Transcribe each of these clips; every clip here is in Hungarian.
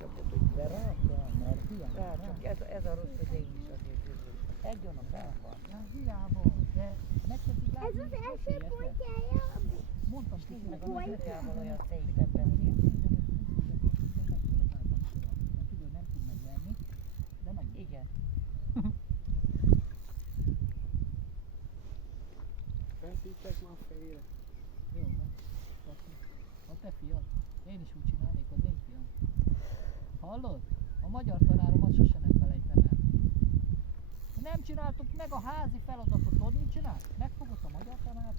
rácsapott, hogy De rákja, mert hiába. rácsap. Ez a rossz, hogy én is azért jövök. Egy olyan van. Hát hiába, de megtetszik látni. Ez az első pontjája. Mondtam, Nézd hogy meg, Hogy? a nagyjával olyan szépen beszél. Tudod, nem tud megverni, de meg. Igen. Feszítek már félre. Jó, van. A te fiad. Én is úgy csinálnék, az én fiam. Hallod? A magyar tanáromat sose nem felejtem el. Nem csináltuk meg a házi feladatot, tudod mit csinál? Megfogott a magyar tanár,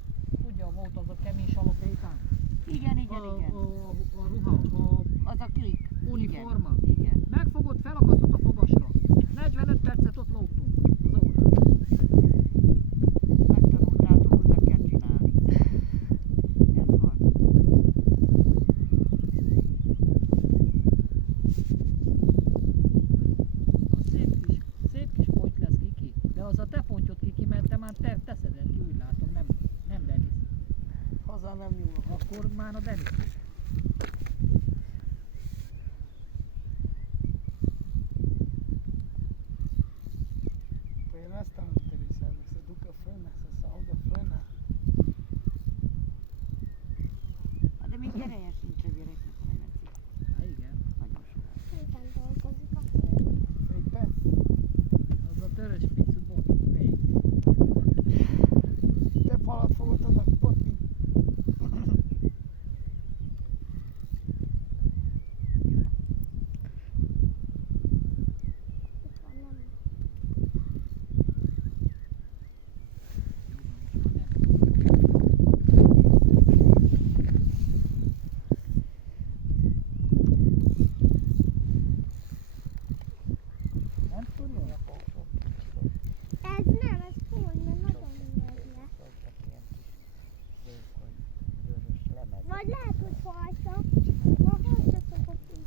tudja, volt az a kemény salopétán. Igen. A ruha, Az a kék. uniforma. Igen. Megfogott, felakasztott a fogasra. 45 percet ott lógtunk az órán. Megtanultátok, hogy meg kell csinálni. Ez van. Az szép kis pont lesz, Kiki. De az a te pontjod, Kiki, mert te már teszed ki, úgy látom, nem Denis. Haza nem nyúlok. Akkor már a Denis. Păi în asta nu interesează, să ducă frâna, să se audă frâna. De még ereje sincs a gyereknek, ha nem eszik. Há, igen. Nagyon sokat. Szépen dolgozik a Fékbe? Az a törös picú bot. Még. Te falat fogod oda botni. Nem tudod? Ez nem, ez pont, mert nagyon lényegne. Vagy lehet, hogy fajta. Na, fajta szokott így.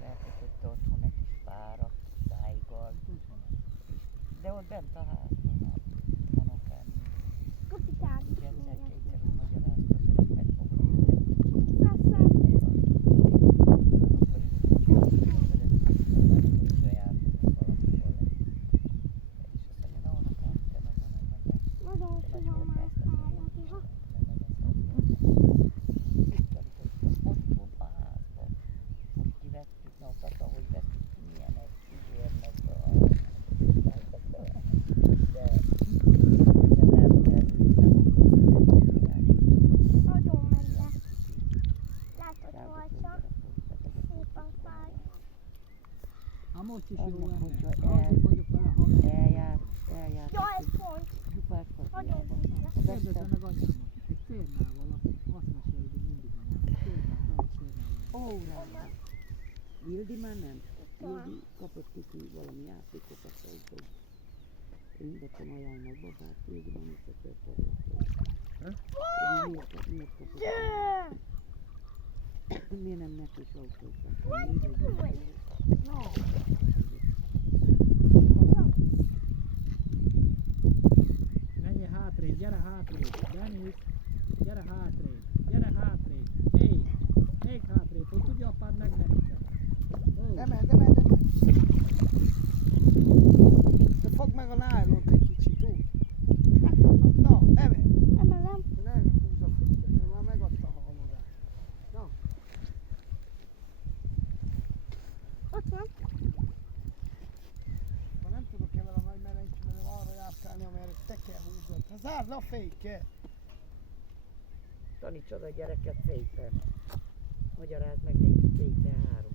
Lehet, hogy ott otthon egy kis fáradt szájgal. De ott bent a házban a monokán. Kapitán is Egyszer magyarázta, hogy megfogod mindent. Nagyon finom már fájnak, ha. Nagyon menne. Látod, fajta. Szépen fáj. Ha most is jó Annak, lenne. hogyha Azért vagyok vele, ha Eljárt. Ja, ez pont. Nagyon bújja. kérdezze meg anyámat. Egy cérnál valaki. Azt meséli, hogy mindig anyám. Cérnál, egy cérnál. Órára. Ildi már nem. Ildi kapott kiki valami játékokat, hogy én vettem ajánlnak babát, Ildi már nem szekert miért kapott? Miért nem neki is autókat? What you doing? No. Menjél hátrébb, gyere hátrébb. Denis, gyere hátrébb. Gyere hátrébb. Még hátrébb, hogy tudja apád megmeríteni. Emel. De fogd meg a nájlont egy kicsit, úgy. Na, emel. Emelem. Ne húzz a féket, mert már megadta a halmodát. Na, Ott van. ha nem tudok vele nagy merencsével arra járkálni, amerre te kell húznod. Ha zárd a féket! Tanítsad a gyereket szépen. Magyarázd meg neki 2-3.